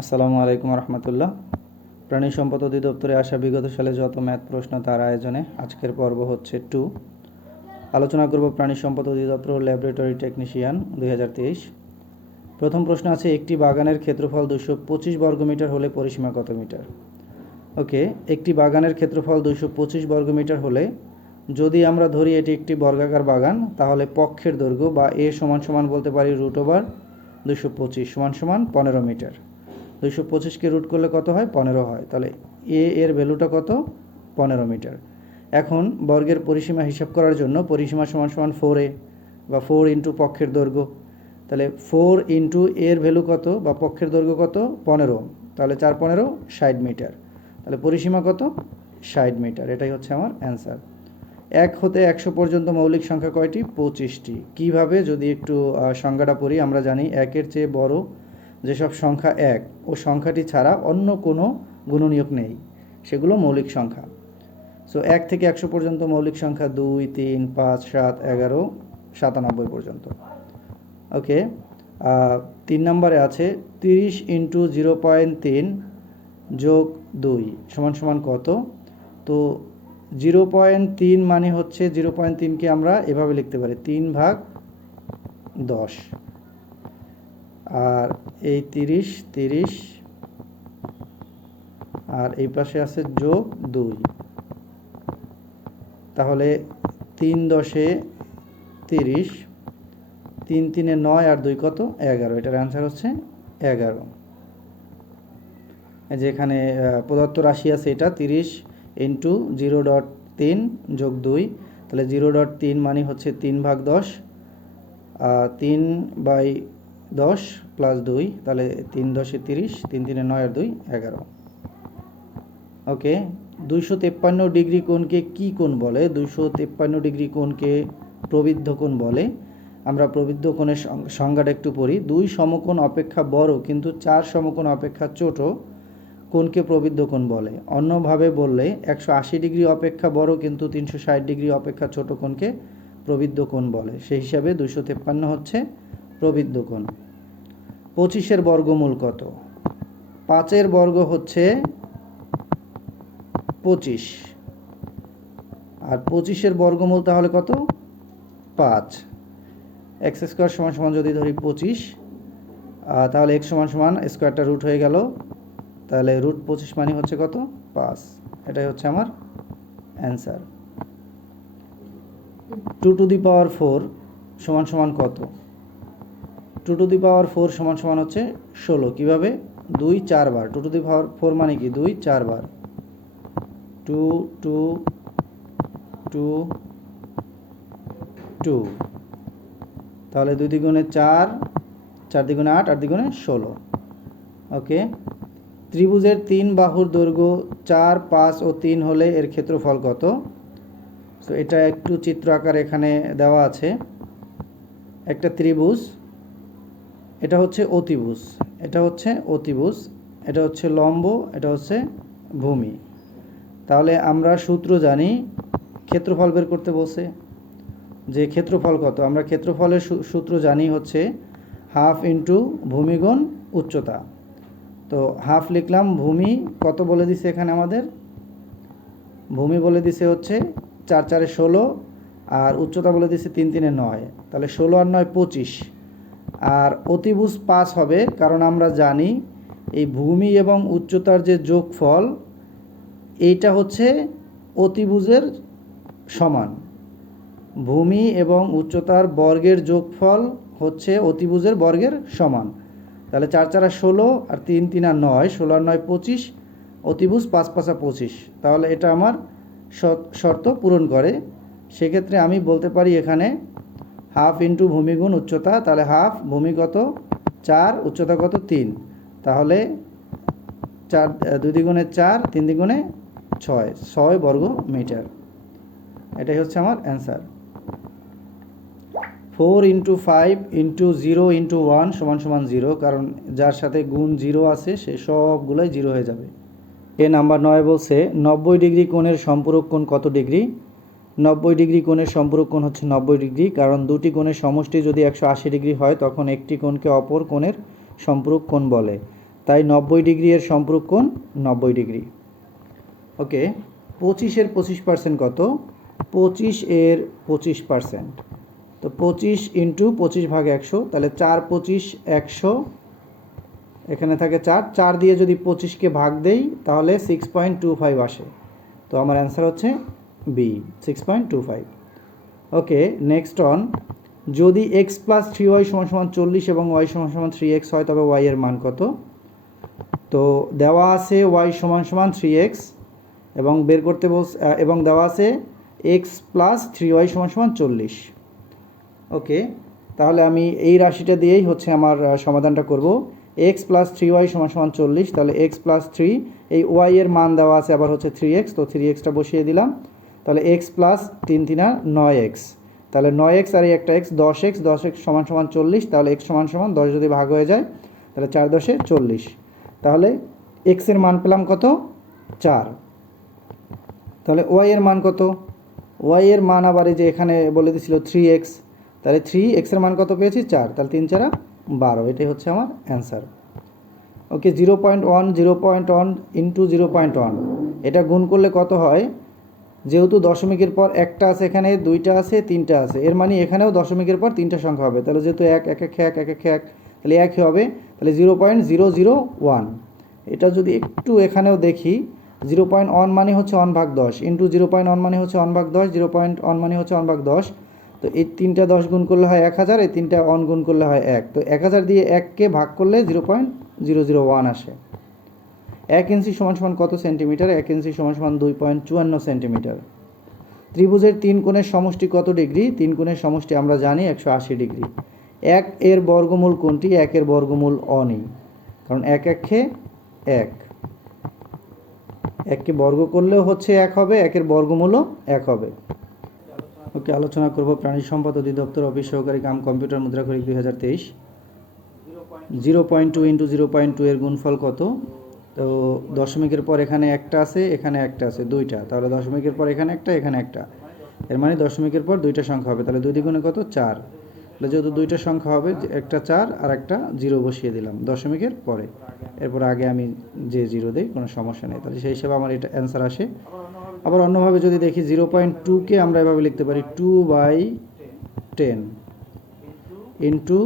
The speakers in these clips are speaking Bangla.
আসসালামু আলাইকুম রহমতুল্লাহ। প্রাণী সম্পদ অধিদপ্তরে আসা বিগত সালে যত ম্যাথ প্রশ্ন তার আয়োজনে আজকের পর্ব হচ্ছে 2। আলোচনা করব প্রাণী সম্পদ অধিদপ্তর ল্যাবরেটরি টেকনিশিয়ান 2023। প্রথম প্রশ্ন আছে, একটি বাগানের ক্ষেত্রফল 225 বর্গমিটার হলে পরিসীমা কত মিটার? ওকে, একটি বাগানের ক্ষেত্রফল 225 বর্গমিটার হলে যদি আমরা ধরি এটি একটি বর্গাকার বাগান, তাহলে পক্ষের দৈর্ঘ্য বা এ সমান সমান বলতে পারি √225 সমান সমান 15 মিটার। 225কে রুট করলে কত হয়? 15 হয়। তাহলে এ এর ভ্যালুটা কত? 15 মিটার। এখন বর্গের পরিসীমা হিসাব করার জন্য পরিসীমা সমান সমান 4a বা 4 ইন্টু পক্ষের দৈর্ঘ্য। তাহলে 4 ইন্টু এর ভ্যালু কত বা পক্ষের দৈর্ঘ্য কত? 15। তাহলে 4 15 60 মিটার। তাহলে পরিসীমা কত? 60 মিটার। এটাই হচ্ছে আমার অ্যান্সার। 1 হতে 100 পর্যন্ত মৌলিক সংখ্যা কয়টি? 25টি। কীভাবে? যদি একটু সংজ্ঞাটা পড়ি, আমরা জানি 1-এর চেয়ে বড় যেসব সংখ্যা 1 ও সংখ্যাটি ছাড়া অন্য কোনো গুণনীয়ক নেই, সেগুলো মৌলিক সংখ্যা। সো 1 থেকে 100 পর্যন্ত মৌলিক সংখ্যা 2, 3, 5, 7, 11, 97 পর্যন্ত। ওকে, 3 নম্বরে আছে 30 ইন্টু 0.3 যোগ 2 সমান সমান কত? তো 0.3 মানে হচ্ছে 0.3কে আমরা এভাবে লিখতে পারি 3/10। আর এই 30 আর এই পাশে আছে যোগ 2। তাহলে 3 10 30, 3 3 9 আর 2 কত? 11। এটার অ্যান্সার হচ্ছে 11। যেখানে প্রদত্ত রাশি আছে এটা 30 ইন্টু 0.3 যোগ 2, তাহলে 0.3 মানে হচ্ছে 3/10, 3/10 প্লাস 2, তাহলে 3 10 30, 3 3 9 আর 2 11। ওকে, 253 ডিগ্রি কোণকে কি কোণ বলে? 253 ডিগ্রি কোণকে প্রবৃদ্ধ কোণ বলে। আমরা প্রবৃদ্ধ কোণের সংজ্ঞাটা একটু পড়ি। 2 সমকোণ অপেক্ষা বড় কিন্তু 4 সমকোণ অপেক্ষা ছোট কোণকে প্রবৃদ্ধ কোণ বলে। অন্যভাবে বললে 180 ডিগ্রি অপেক্ষা বড় কিন্তু 360 ডিগ্রি অপেক্ষা ছোট কোণকে প্রবৃদ্ধ কোণ বলে। সেই হিসাবে 253 হচ্ছে প্রবৃদ্ধ কোণ। 25-এর বর্গমূল কত? 5-এর বর্গ হচ্ছে 25, আর 25-এর বর্গমূল তাহলে কত? 5। এক্স স্কোয়ার সমান সমান যদি ধরি 25, তাহলে এক্স সমান সমান স্কোয়ারটা রুট হয়ে গেল, তাহলে √25 মানে হচ্ছে কত? 5। এটাই হচ্ছে আমার অ্যান্সার। 2⁴ সমান সমান কত? 2⁴ সমান সমান হচ্ছে 16। কীভাবে? 2 4 বার। 2⁴ মানে কি? 2 4 বার। 2 2 2 2, তাহলে 2 দ্বিগুণে 4, 4 দ্বিগুণে 8, 8 দ্বিগুণে 16। ওকে, ত্রিভুজের 3 বাহুর দৈর্ঘ্য 4, 5 ও 3 হলে এর ক্ষেত্রফল কত? তো এটা একটু চিত্র আকারে এখানে দেওয়া আছে। একটা ত্রিভুজ, এটা হচ্ছে অতিভুজ, এটা হচ্ছে অতিভুজ, এটা হচ্ছে লম্ব, এটা হচ্ছে ভূমি। তাহলে আমরা সূত্র জানি, ক্ষেত্রফল বের করতে বলছে যে ক্ষেত্রফল কত। আমরা ক্ষেত্রফলের সূত্র জানি হচ্ছে হাফ ইন্টু ভূমি গুণ উচ্চতা। তো হাফ লিখলাম, ভূমি কত বলে দিছে এখানে আমাদের? ভূমি বলে দিছে হচ্ছে 4 4 16, আর উচ্চতা বলে দিছে 3 3 9, তাহলে 16 আর 9 25। আর অতিভুজ 5 হবে, কারণ আমরা জানি এই ভূমি এবং উচ্চতার যে যোগফল এইটা হচ্ছে অতিভুজের সমান। ভূমি এবং উচ্চতার বর্গের যোগফল হচ্ছে অতিভুজের বর্গের সমান। তাহলে 4 4 16 আর 3 3 আর 9, 16 আর 9 25, অতিভুজ 5 5 25। তাহলে এটা আমার শর্ত পূরণ করে। সেক্ষেত্রে আমি বলতে পারি এখানে হাফ ইন্টু ভূমি গুণ উচ্চতা, তাহলে হাফ, ভূমি কত? 4, উচ্চতা কত? 3, তাহলে 4 2 দ্বিগুণে 4, 3 দ্বিগুণে 6 বর্গ মিটার। এটাই হচ্ছে আমার অ্যান্সার। 4 ইন্টু 5 ইন্টু 0 ইন্টু 1 সমান সমান 0, কারণ যার সাথে গুণ 0 আছে সে সবগুলোই 0 হয়ে যাবে। নাম্বার 9 বলছে 90 ডিগ্রি কোণের সম্পূরক কোণ কত ডিগ্রি? 90 ডিগ্রি কোণের সম্পূরক কোণ হচ্ছে 90 ডিগ্রি, কারণ দুটি কোণের সমষ্টি যদি 180 ডিগ্রি হয় তখন একটি কোণকে অপর কোণের সম্পূরক কোণ বলে। তাই 90 ডিগ্রি এর সম্পূরক কোণ 90 ডিগ্রি। ওকে, 25-এর 25% কত? 25 এর 25%, তো 25 ইন্টু 25/100, তাহলে 4 25 100, এখানে থাকে 4 দিয়ে যদি 25কে ভাগ দেই তাহলে 6.25 আসে। তো আমার অ্যান্সার হচ্ছে বি, 6.25। ওকে, নেক্সট অন, যদি x + 3y = 40 এবং y = 3x হয় তবে y এর মান কত? তো দেওয়া আছে y = 3x এবং বের করতে এবং দেওয়া আছে x + 3y = 40। ওকে, তাহলে আমি এই রাশিটা দিয়েই হচ্ছে আমার সমাধানটা করব। x + 3y = 40, তাহলে x + 3, এই y এর মান দেওয়া আছে আবার হচ্ছে 3x, তো 3xটা বসিয়ে দিলাম। তাহলে x + 3 × 9x, তাহলে 9x আর এই একটা x 10x, 10x = 40, তাহলে x = 10 যদি ভাগ হয়ে যায় তাহলে 4 × 10 = 40। তাহলে x এর মান পেলাম কত? 4। তাহলে y এর মান কত? y এর মান আবার এই যে এখানে বলে দিয়েছিল 3x, তাহলে 3x এর মান কত পেয়েছি? 4, তাহলে 3 × 4 = 12, এটাই হচ্ছে আমার অ্যান্সার। ওকে, 0.1 0.1 ইন্টু 0.1, এটা গুণ করলে কত হয়? যেহেতু দশমিকের পর একটা আছে, এখানে দুইটা আছে, তিনটা আছে, এর মানে এখানেও দশমিকের পর তিনটা সংখ্যা হবে। তাহলে যেহেতু 1 1 1 1 1 1, তাহলে 1 হবে, তাহলে 0.001। এটা যদি একটু এখানেও দেখি, 0.1 মানে হচ্ছে 1/10 ইন্টু 0.1 মানে হচ্ছে 1/10, 0.1 মানে হচ্ছে 1/10। তো এই তিনটা 10 গুণ করলে হয় 1000, এই তিনটা 1 গুণ করলে হয় 1, তো 1000 দিয়ে 1কে ভাগ করলে 0.001 আসে। 1 ইঞ্চি = কত সেন্টিমিটার? 1 ইঞ্চি = 2.54 সেন্টিমিটার। ত্রিভুজের 3 কোণের সমষ্টি কত ডিগ্রি? 3 কোণের সমষ্টি আমরা জানি 180 ডিগ্রি। 1 এর বর্গমূল কোনটি? 1 এর বর্গমূল অনি, কারণ 1 1 1, 1কে বর্গ করলেও হচ্ছে 1 হবে, 1 এর বর্গমূলও 1 হবে। ওকে, আলোচনা করব প্রাণী সম্পদ অধিদপ্তর অফিস সহকারী কাম কম্পিউটার মুদ্রাক্ষরিক 2023। 0.2 ইন্টু 0.2 এর গুণফল কত? তো দশমিকের পর এখানে একটা আছে, এখানে একটা আছে, দুইটা, তাহলে দশমিকের পর এখানে একটা, এখানে একটা, এর মানে দশমিকের পর দুইটা সংখ্যা হবে, তাহলে 2 দ্বিগুণে কত? 4। তাহলে যেহেতু দুইটা সংখ্যা হবে, একটা 4 আর একটা 0 বসিয়ে দিলাম দশমিকের পরে, এরপর আগে আমি যে 0 দেই কোনো সমস্যা নেই, তাহলে সেই হিসাবে আমার এটা অ্যান্সার আসে। আবার অন্যভাবে যদি দেখি, 0.2কে আমরা এভাবে লিখতে পারি 2/10 ইন্টু,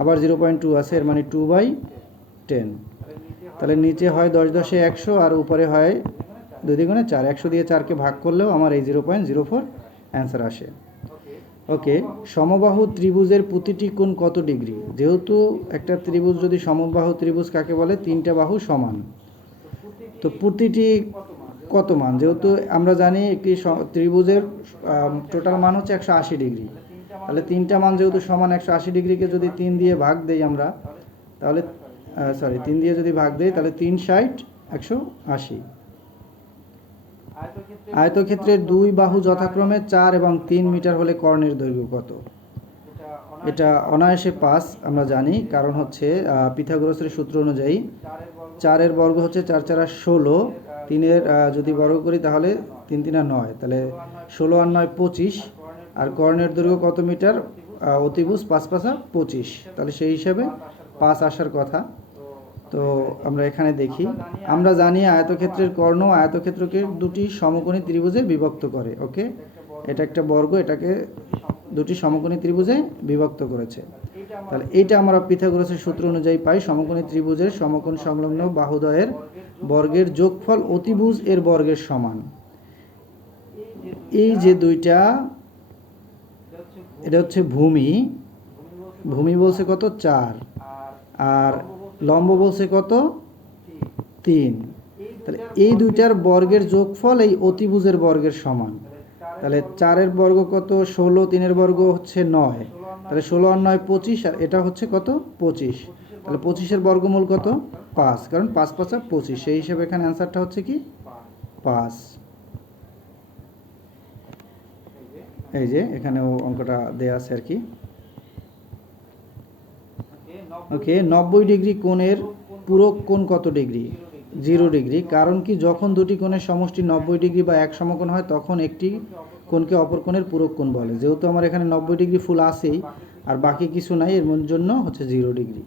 আবার 0.2 আছে, এর মানে 2/10, তাহলে নিচে হয় 10 10 100 আর উপরে হয় 2 দ্বিগুণে 4, 100 দিয়ে 4কে ভাগ করলেও আমার এই 0.04 অ্যান্সার আসে। ওকে, সমবাহু ত্রিভুজের প্রতিটি কোণ কত ডিগ্রি? যেহেতু একটা ত্রিভুজ যদি সমবাহু ত্রিভুজ কাকে বলে? 3টা বাহু সমান, তো প্রতিটি কত মান? যেহেতু আমরা জানি একটি ত্রিভুজের টোটাল মান হচ্ছে 180 ডিগ্রি, তাহলে 3টা মান যেহেতু সমান, 180 ডিগ্রিকে যদি 3 দিয়ে ভাগ দেই আমরা, তাহলে 3 দিয়ে যদি ভাগ দেই তাহলে 3 60 180। আয়তক্ষেত্রের দুই বাহু যথাক্রমে 4 এবং 3 মিটার হলে কর্ণের দৈর্ঘ্য কত? এটা অনায়াসে 5 আমরা জানি, কারণ হচ্ছে পিথাগোরাসের সূত্র অনুযায়ী 4 এর বর্গ হচ্ছে 4 4 16, 3 এর যদি বর্গ করি তাহলে 3 3 9, তাহলে 16 আর 9 25, আর কর্ণের দৈর্ঘ্য কত মিটার? অতিভুজ 5 5 25, তাহলে সেই হিসাবে 5 আসার কথা। তো আমরা এখানে দেখি, আমরা জানি আয়তক্ষেত্রের কর্ণ আয়তক্ষেত্রকে দুটি সমকোণী ত্রিভুজে বিভক্ত করে। ওকে, এটা একটা বর্গ, এটাকে দুটি সমকোণী ত্রিভুজে বিভক্ত করেছে, তাহলে এইটা আমরা পিথাগোরাসের সূত্র অনুযায়ী পাই, সমকোণী ত্রিভুজের সমকোণ সংলগ্ন বাহুদ্বয়ের বর্গের যোগফল অতিভুজ এর বর্গের সমান। এই যে দুইটা, এটা হচ্ছে ভূমি, ভূমি বলছে কত? 4, আর লম্ব বলছে কত? 3, তাহলে এই দুইটার বর্গের যোগফল এই অতিভুজের বর্গের সমান। তাহলে 4 এর বর্গ কত? 16, 3 এর বর্গ হচ্ছে 9, তাহলে 16 আর 9 25, আর এটা হচ্ছে কত? 25, তাহলে 25 এর বর্গমূল কত? 5, কারণ 5 5 25, সেই হিসাবে এখানে অ্যান্সারটা হচ্ছে কি? 5। এই যে এখানেও অঙ্কটা দেয়া আছে আর কি। ওকে, 90 ডিগ্রি কোণের পূরক কোণ কত ডিগ্রি? 0 ডিগ্রি, কারণ কি? যখন দুটি কোণের সমষ্টি 90 ডিগ্রি বা এক সমকোণ হয় তখন একটি কোণকে অপর কোণের পূরক কোণ বলে। যেহেতু আমার এখানে 90 ডিগ্রি ফুল আছেই আর বাকি কিছু নাই, এর জন্য হচ্ছে 0 ডিগ্রি।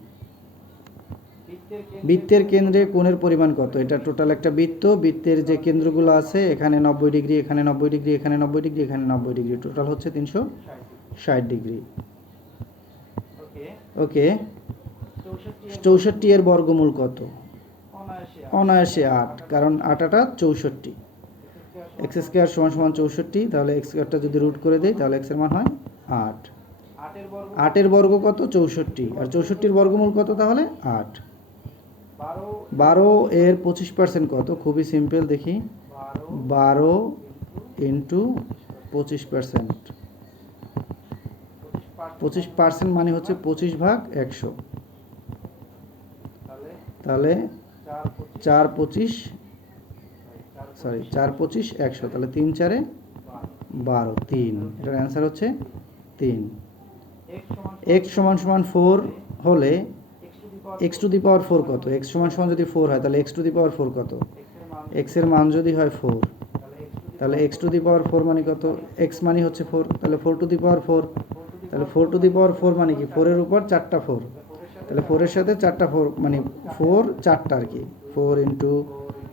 বৃত্তের কেন্দ্রে কোণের পরিমাণ কত? এটা টোটাল একটা বৃত্ত, বৃত্তের যে কেন্দ্রগুলো আছে এখানে 90 ডিগ্রি, এখানে 90 ডিগ্রি, এখানে 90 ডিগ্রি, এখানে 90 ডিগ্রি, টোটাল হচ্ছে 360 ডিগ্রি। ওকে, 64 এর বর্গমূল কত? অনায়াসে 8, কারণ 8 8 64। এক্স স্কোয়ার সমান সমান 64, তাহলে এক্স স্কোয়ারটা যদি রুট করে দেই তাহলে এক্সের মান হয় 8। 8 এর বর্গ কত? 64, আর 64 বর্গমূল কত তাহলে? 8। 12 এর 25% কত? খুবই সিম্পল, দেখি 12 ইন্টু 25%। 25% মানে হচ্ছে 25 ভাগ 100, তাহলে 4 25 100, তাহলে 3 4 12, 3, এটার অ্যান্সার হচ্ছে 3। x সমান সমান 4 হলে x টু দি পাওয়ার 4 কত? x সমান সমান যদি 4 হয় তাহলে x টু দি পাওয়ার 4 কত? x এর মান যদি হয় 4, তাহলে x টু দি পাওয়ার 4 মানে কত? x মানে হচ্ছে 4, তাহলে 4 টু দি পাওয়ার 4, তাহলে 4 টু দি পাওয়ার 4 মানে কি? 4 এর উপর 4টা 4, তাহলে 4 এর সাথে 4টা 4 মানে 4 4টা আর কি, 4 ইন্টু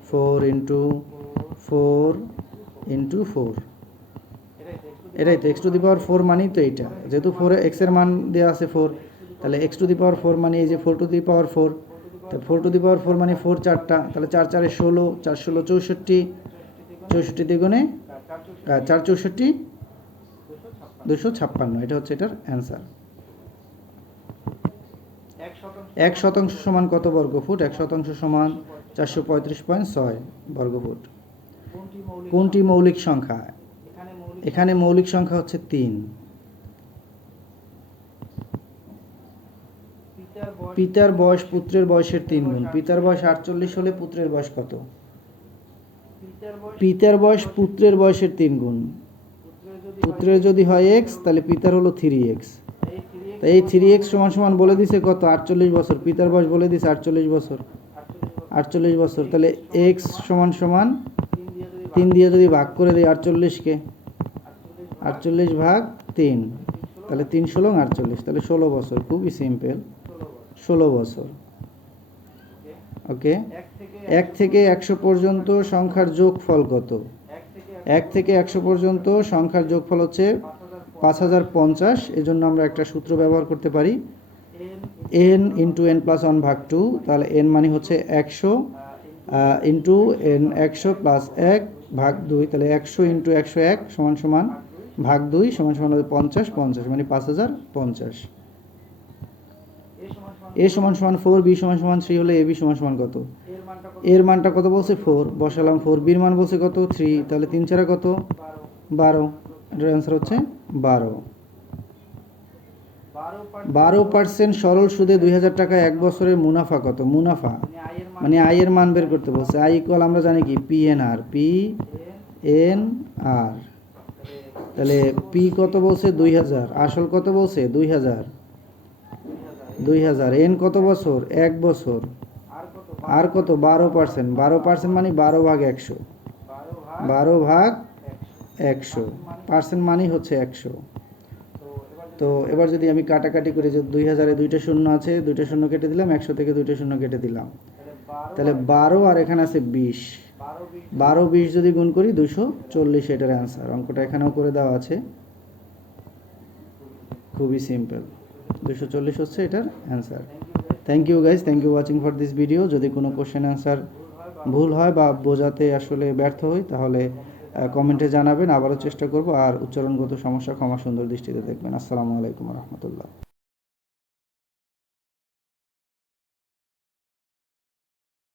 4 ইন্টু 4 ইন্টু 4, এটাই তো x টু দি পাওয়ার 4 মানেই তো এইটা, যেহেতু 4 এ x এর মান দেওয়া আছে 4, তাহলে x টু দি পাওয়ার 4 মানে এই যে 4 টু দি পাওয়ার 4, তো 4 টু দি পাওয়ার 4 মানে 4 4টা, তাহলে 4 4 এ 16, 4 16 64, 64 দ্বিগুণে 4 64 256, এটা হচ্ছে এটার অ্যান্সার। 1 শতাংশ সমান কত বর্গফুট? 1 শতাংশ সমান 435.6 বর্গফুট। কোনটি মৌলিক সংখ্যা? এখানে মৌলিক সংখ্যা হচ্ছে 3। পিতার বয়স পুত্রের বয়সের 3 গুণ। পিতার বয়স 48 হলে পুত্রের বয়স কত? পিতার বয়স পুত্রের বয়সের 3 গুণ। পুত্রের যদি হয় x, তাহলে পিতার হলো 3x, তাই এই 3x সমান সমান বলে দিছে কত? 48 বছর। পিতার বয়স বলে দিছে 48 বছর, 48 বছর, তাহলে x সমান সমান 3 দিয়ে যদি ভাগ করে দেই 48কে, 48 ভাগ 3, তাহলে 3 16 48, তাহলে 16 বছর। খুবই সিম্পল, 16 বছর। ওকে, 1 থেকে 100 পর্যন্ত সংখ্যার যোগফল কত? 1 থেকে 100 পর্যন্ত সংখ্যার যোগফল হচ্ছে 5050। এজন্য আমরা একটা সূত্র ব্যবহার করতে পারি, n ইন্টু n প্লাস 1 ভাগ 2, তাহলে n মানে হচ্ছে 100 ইন্টু n 100 প্লাস 1 ভাগ 2, তাহলে 100 ইন্টু 101 সমান সমান ভাগ 2 সমান সমান 50 50, মানে 5050। a সমান সমান 4, b সমান সমান 3 হলে ab সমান সমান কত? এর মানটা কত বলছে? 4, বসালাম 4, b এর মান বলছে কত? 3, তাহলে 3 4 কত? 12, এটার অ্যান্সার হচ্ছে 12। 12% সরল সুদে 2000 টাকা 1 বছরের মুনাফা কত? মুনাফা মানে আয়ের মান বের করতে বলছে। আই ইকুয়াল আমরা জানি কি? PNR, PNR, তাহলে p কত বলছে? 2000, আসল কত বলছে? 2000, n কত বছর? 1 বছর, আর কত? 12%, 12% মানে 12 ভাগ 100, 12 ভাগ 100, পার্সেন্ট মানে হচ্ছে 100। তো এবার যদি আমি কাটাকাটি করি, যে 2000 এ 2টা শূন্য আছে, 2টা শূন্য কেটে দিলাম, 100 থেকে 2টা শূন্য কেটে দিলাম, তাহলে 12 আর এখানে আছে 20, 12 20 যদি গুণ করি 240, এটার অ্যান্সার। অঙ্কটা এখানেও করে দেওয়া আছে, খুবই সিম্পল, 240 হচ্ছে এটার answer. Thank you guys, thank you watching for this video. যদি কোনো কোশ্চেন অ্যান্সার ভুল হয় বা বোঝাতে আসলে ব্যর্থ হই, তাহলে কমেন্টে জানাবেন, আবারও চেষ্টা করব। আর উচ্চারণগত সমস্যা ক্ষমা সুন্দর দৃষ্টিতে দেখবেন। আসসালামু আলাইকুম রহমতুল্লাহ।